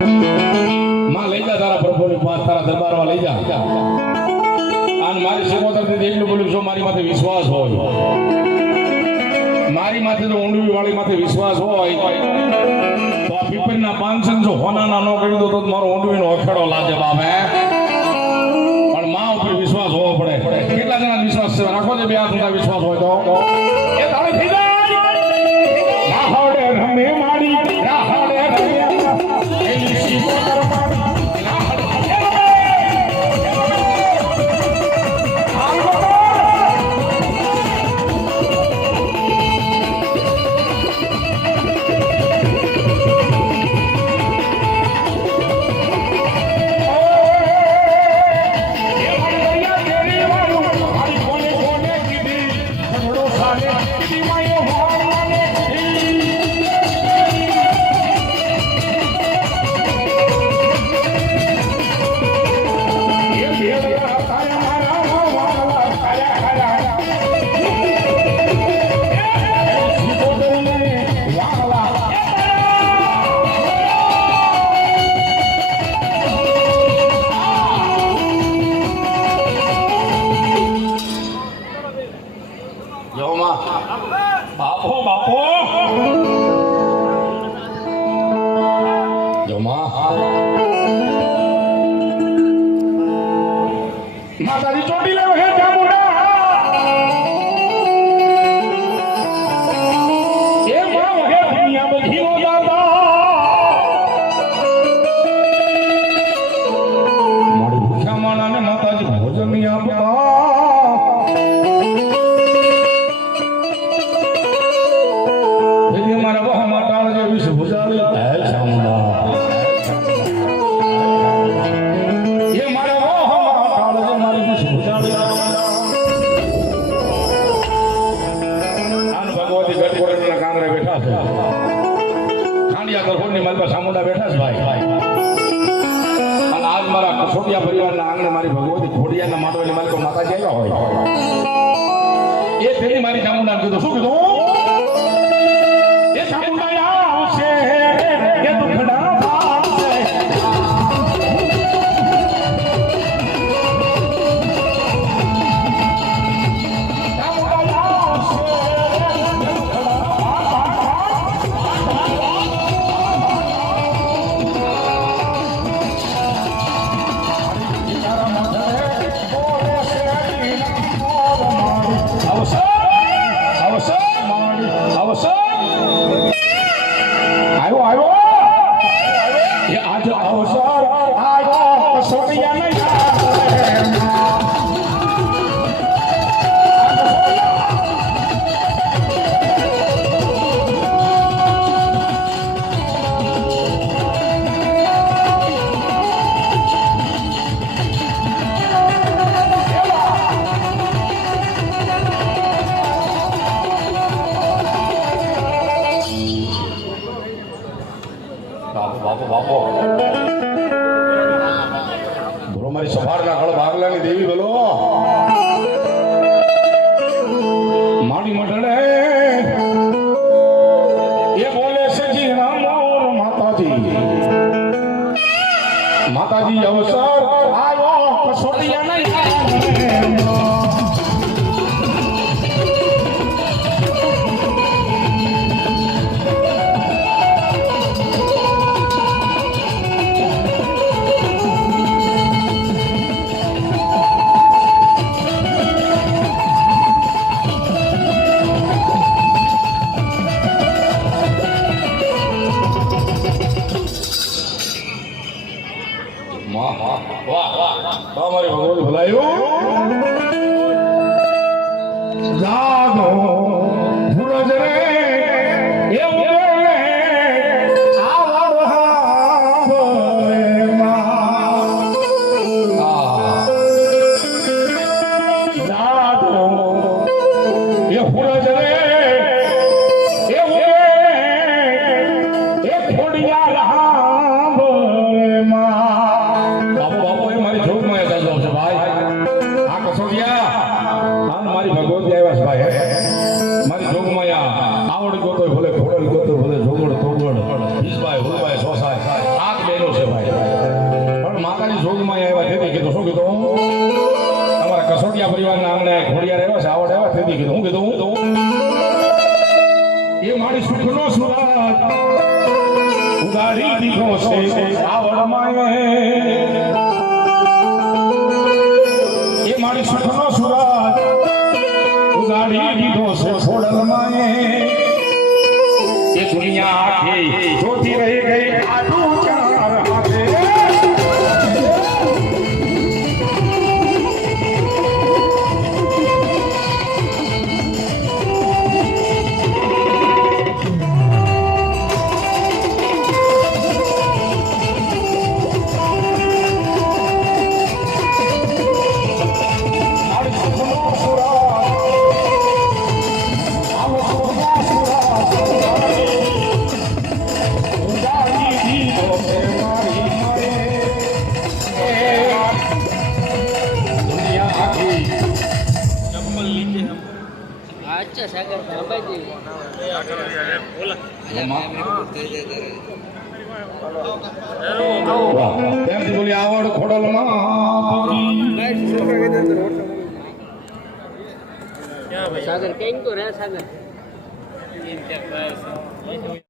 માં લઈ જા તારા પ્રભુની તારા દરબારમાં લઈ જા. અને મારી સિકોતરથી એટલું બોલું છું મારી માથે વિશ્વાસ હોય, મારી માથે તો ઊંડવી વાળી માથે વિશ્વાસ હોય, તો આ પીપળના પાંચસો જો હોનાના ન કરી દો તો મારો ઊંડવીનો અખેડો લાગે બાબે પણ માં ઉપર વિશ્વાસ હોવો પડે. કેટલા જણા વિશ્વાસ છે? રાખો છે બે હાથ વિશ્વાસ હોય તો. બાપો બાપો. માતાજી ચોટી લેવો હે ચામુંડા. એ માં હે દુનિયા બધી દાદા. મારી ભૂખ્યા માણાને માતાજી ભોજન આપતા. ખાંડિયા ગરફોડની મારી પાસે ચામુંડા બેઠા છે ભાઈ. અને આજ મારા કસોટિયા પરિવારના આંગણે મારી ભગવતી ખોડિયાના માટવાની પાસે માતાજી આવ્યા હોય. એ ફેરી મારી ચામુંડાને કીધું, શું કીધું? બાપો બોલો મારી સફારના કળ ભાગલાની દેવી બોલો. વાહ વાહ વાહ વાહ મારી ભગવતી ભલાયું જાગો સૂરજ કસોડિયા મારી ભગવત આવ્યા છે ભાઈ મારી જોગમાયા, આવડ ગોતો ભલે ખોડલ ગોતો ભલે જોગડ તોગડ ઈસભાઈ હુલભાઈ સોસાય આગ બેનો છે ભાઈ. પણ માતાની જોગમાયા આવ્યા તેથી કીધું, શું કીધું? અમારા કસોટિયા પરિવારના આંગણે ઘોડિયા રહેવા છે, આવડ આવ્યા તેથી કીધું. હું કીધું હું કીધું? એ મારી સુખનો સુરાત ઉગાડી દીધો છે આવડ માયે મારી સુખનો સુરાત ઉગાડી દીધો છે ખોડલમાં એ દુનિયા આખી જોતી રહી. અચ્છા સાગર વાહ. ત્યાંથી બોલી આવડ ખોડલમાં સાગર કઈ તો રે સાગર